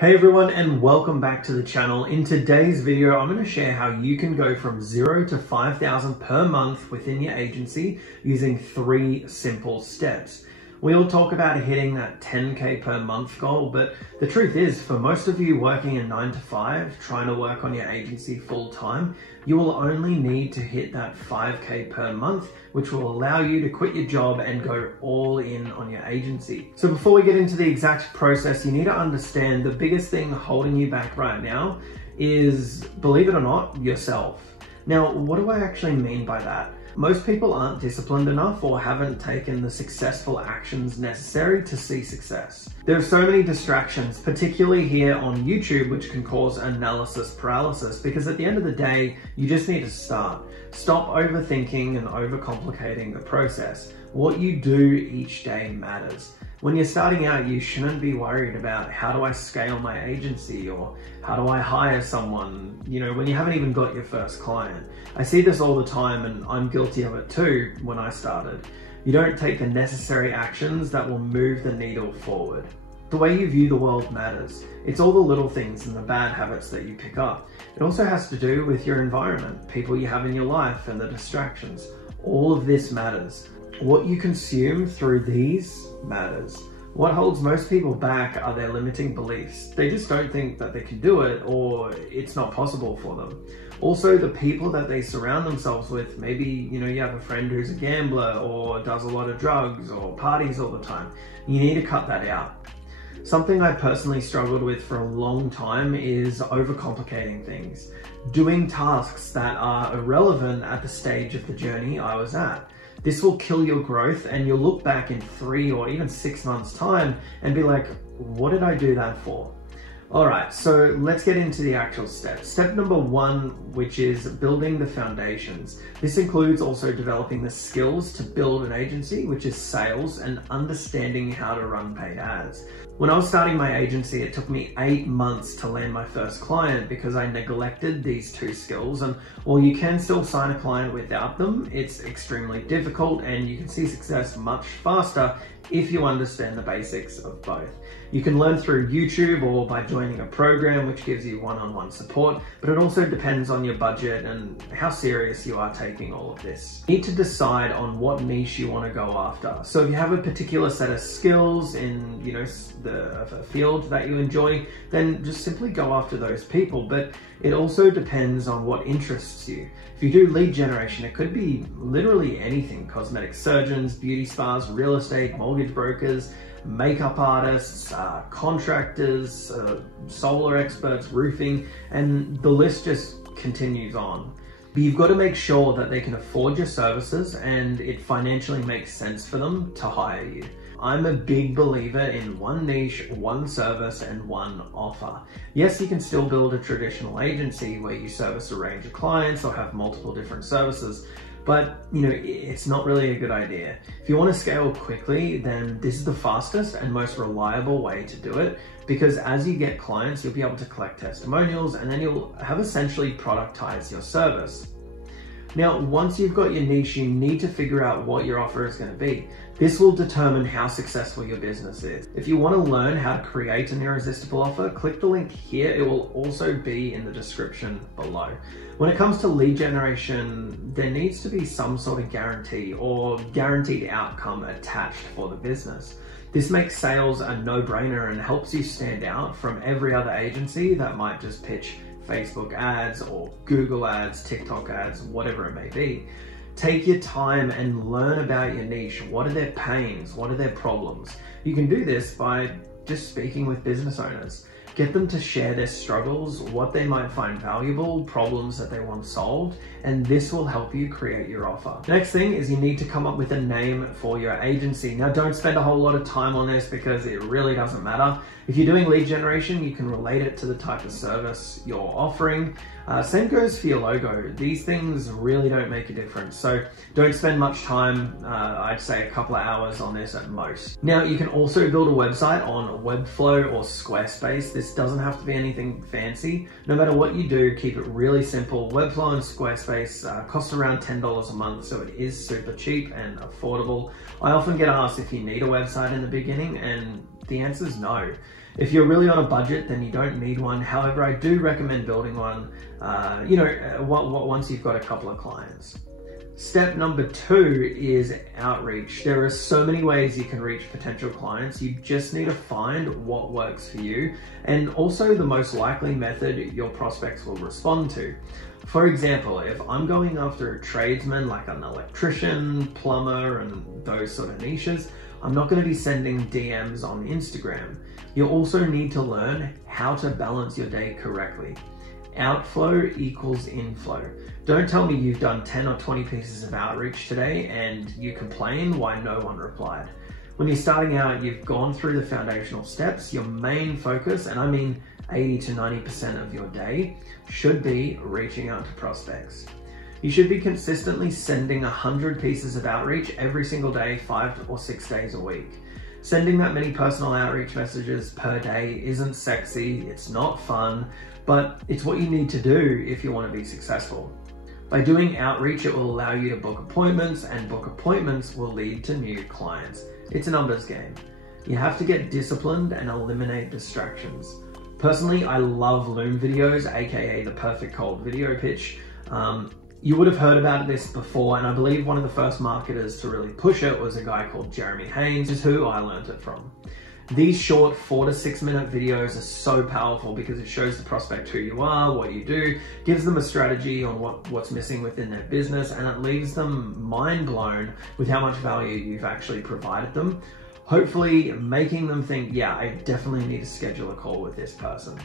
Hey everyone, and welcome back to the channel. In today's video, I'm going to share how you can go from 0 to 5,000 per month within your agency using 3 simple steps. We all talk about hitting that 10K per month goal, but the truth is, for most of you working a 9 to 5, trying to work on your agency full time, you will only need to hit that 5K per month, which will allow you to quit your job and go all in on your agency. So before we get into the exact process, you need to understand the biggest thing holding you back right now is, believe it or not, yourself. Now, what do I actually mean by that? Most people aren't disciplined enough or haven't taken the successful actions necessary to see success. There are so many distractions, particularly here on YouTube, which can cause analysis paralysis, because at the end of the day, you just need to start. Stop overthinking and overcomplicating the process. What you do each day matters. When you're starting out, you shouldn't be worried about how do I scale my agency or how do I hire someone, when you haven't even got your first client. I see this all the time, and I'm guilty of it too when I started. You don't take the necessary actions that will move the needle forward. The way you view the world matters. It's all the little things and the bad habits that you pick up. It also has to do with your environment, people you have in your life, and the distractions. All of this matters. What you consume through these matters. What holds most people back are their limiting beliefs. They just don't think that they can do it, or it's not possible for them. Also, the people that they surround themselves with, maybe you have a friend who's a gambler or does a lot of drugs or parties all the time. You need to cut that out. Something I personally struggled with for a long time is overcomplicating things. Doing tasks that are irrelevant at the stage of the journey I was at. This will kill your growth, and you'll look back in 3 or even 6 months' time and be like, what did I do that for? All right, so let's get into the actual steps. Step number 1, which is building the foundations. This includes also developing the skills to build an agency, which is sales and understanding how to run paid ads. When I was starting my agency, it took me 8 months to land my first client because I neglected these 2 skills. And while you can still sign a client without them, it's extremely difficult, and you can see success much faster if you understand the basics of both. You can learn through YouTube or by joining a program which gives you one-on-one support, but it also depends on your budget and how serious you are taking all of this. You need to decide on what niche you want to go after. So if you have a particular set of skills in the field that you enjoy, then just simply go after those people. But it also depends on what interests you. If you do lead generation, it could be literally anything: cosmetic surgeons, beauty spas, real estate, mortgage brokers, makeup artists, contractors, solar experts, roofing, and the list just continues on. But you've got to make sure that they can afford your services and it financially makes sense for them to hire you. I'm a big believer in one niche, one service, and one offer. Yes, you can still build a traditional agency where you service a range of clients or have multiple different services, but it's not really a good idea. If you want to scale quickly, then this is the fastest and most reliable way to do it, because as you get clients, you'll be able to collect testimonials, and then you'll have essentially productized your service. Now, once you've got your niche, you need to figure out what your offer is going to be. This will determine how successful your business is. If you want to learn how to create an irresistible offer, click the link here. It will also be in the description below. When it comes to lead generation, there needs to be some sort of guarantee or guaranteed outcome attached for the business. This makes sales a no-brainer and helps you stand out from every other agency that might just pitch Facebook ads or Google ads, TikTok ads, whatever it may be. Take your time and learn about your niche. What are their pains? What are their problems? You can do this by just speaking with business owners. Get them to share their struggles, what they might find valuable, problems that they want solved, and this will help you create your offer. The next thing is you need to come up with a name for your agency. Now, don't spend a whole lot of time on this because it really doesn't matter. If you're doing lead generation, you can relate it to the type of service you're offering. Same goes for your logo. These things really don't make a difference, so don't spend much time. I'd say a couple of hours on this at most. Now, you can also build a website on Webflow or Squarespace. This doesn't have to be anything fancy. No matter what you do, keep it really simple. Webflow and Squarespace cost around $10 a month, so it is super cheap and affordable. I often get asked if you need a website in the beginning, and the answer is no. If you're really on a budget, then you don't need one. However, I do recommend building one, once you've got a couple of clients. Step number 2 is outreach. There are so many ways you can reach potential clients. You just need to find what works for you and also the most likely method your prospects will respond to. For example, if I'm going after a tradesman like an electrician, plumber, and those sort of niches, I'm not going to be sending DMs on Instagram. You also need to learn how to balance your day correctly. Outflow equals inflow. Don't tell me you've done 10 or 20 pieces of outreach today and you complain why no one replied. When you're starting out, you've gone through the foundational steps. Your main focus, and I mean 80 to 90% of your day, should be reaching out to prospects. You should be consistently sending 100 pieces of outreach every single day, 5 or 6 days a week. Sending that many personal outreach messages per day isn't sexy, it's not fun, but it's what you need to do if you want to be successful. By doing outreach, it will allow you to book appointments, and book appointments will lead to new clients. It's a numbers game. You have to get disciplined and eliminate distractions. Personally, I love Loom videos, aka the perfect cold video pitch. You would have heard about this before, and I believe one of the first marketers to really push it was a guy called Jeremy Haynes, is who I learned it from. These short 4 to 6 minute videos are so powerful because it shows the prospect who you are, what you do, gives them a strategy on what's missing within their business, and it leaves them mind blown with how much value you've actually provided them. Hopefully making them think, yeah, I definitely need to schedule a call with this person.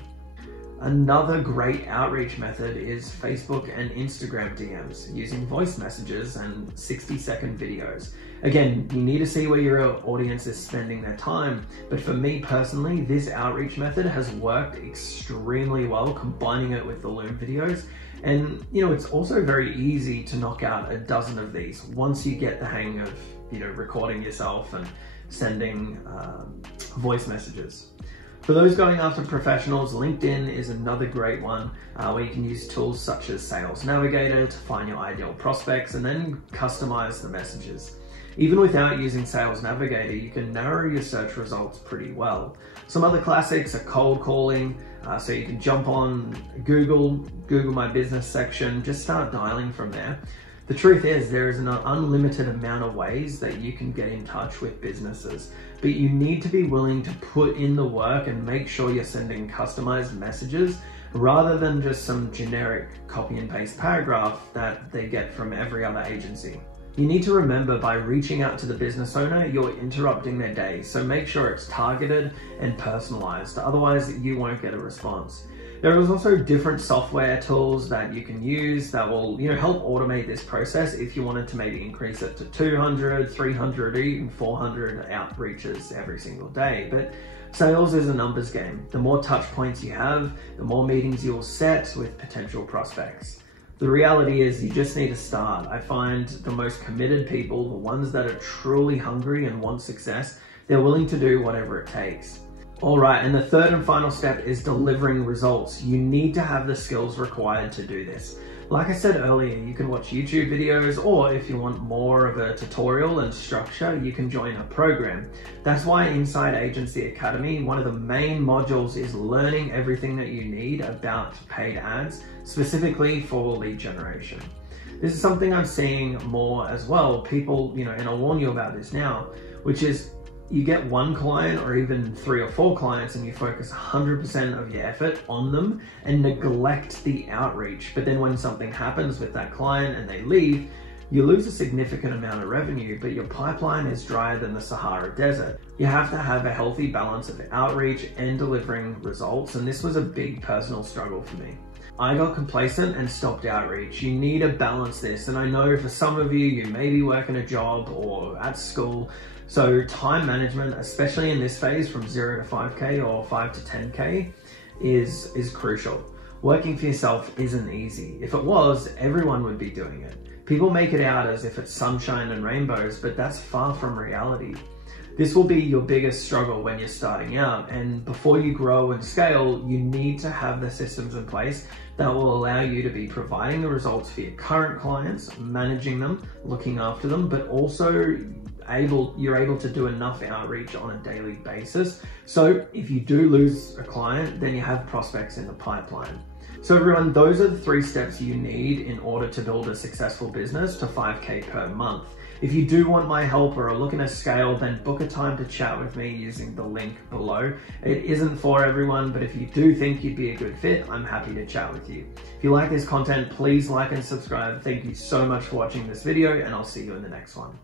Another great outreach method is Facebook and Instagram DMs using voice messages and 60-second videos. Again, you need to see where your audience is spending their time, but for me personally, this outreach method has worked extremely well, combining it with the Loom videos. And it's also very easy to knock out a dozen of these once you get the hang of recording yourself and sending voice messages. For those going after professionals, LinkedIn is another great one where you can use tools such as Sales Navigator to find your ideal prospects and then customize the messages. Even without using Sales Navigator, you can narrow your search results pretty well. Some other classics are cold calling, so you can jump on Google My Business section, just start dialing from there. The truth is, there is an unlimited amount of ways that you can get in touch with businesses, but you need to be willing to put in the work and make sure you're sending customized messages rather than just some generic copy and paste paragraph that they get from every other agency. You need to remember, by reaching out to the business owner, you're interrupting their day, so make sure it's targeted and personalized, otherwise you won't get a response. There is also different software tools that you can use that will help automate this process if you wanted to maybe increase it to 200, 300, or even 400 outreaches every single day. But sales is a numbers game. The more touch points you have, the more meetings you'll set with potential prospects. The reality is you just need to start. I find the most committed people, the ones that are truly hungry and want success, they're willing to do whatever it takes. All right, and the third and final step is delivering results. You need to have the skills required to do this. Like I said earlier, you can watch YouTube videos, or if you want more of a tutorial and structure, you can join a program. That's why inside Agency Academy, one of the main modules is learning everything that you need about paid ads, specifically for lead generation. This is something I'm seeing more as well. People, and I'll warn you about this now, which is you get one client or even 3 or 4 clients and you focus 100% of your effort on them and neglect the outreach. But then when something happens with that client and they leave, you lose a significant amount of revenue, but your pipeline is drier than the Sahara Desert. You have to have a healthy balance of outreach and delivering results, and this was a big personal struggle for me. I got complacent and stopped outreach. You need to balance this, and I know for some of you, you may be working a job or at school, so time management, especially in this phase from 0 to 5K or 5 to 10K, is crucial. Working for yourself isn't easy. If it was, everyone would be doing it. People make it out as if it's sunshine and rainbows, but that's far from reality. This will be your biggest struggle when you're starting out, and before you grow and scale, you need to have the systems in place that will allow you to be providing the results for your current clients, managing them, looking after them, but also you're able to do enough outreach on a daily basis. So if you do lose a client, then you have prospects in the pipeline. So everyone, those are the 3 steps you need in order to build a successful business to 5K per month. If you do want my help or are looking to scale, then book a time to chat with me using the link below. It isn't for everyone, but if you do think you'd be a good fit, I'm happy to chat with you. If you like this content, please like and subscribe. Thank you so much for watching this video, and I'll see you in the next one.